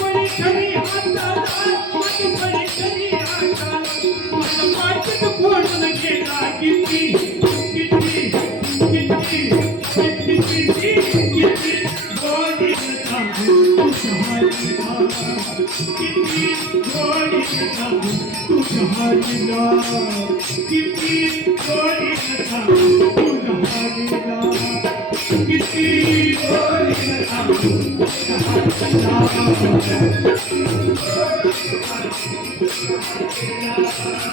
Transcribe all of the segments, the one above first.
बड़ी खड़ी सांगू तुझ्या घरीला होते घरी मला फुलकडे आलात भाई मी फुकरीत होते घरी मला फुलकडे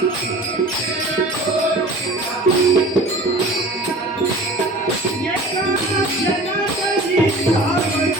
आलात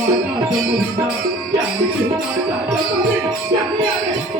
我叫孙悟空叫不醒我叫孙悟空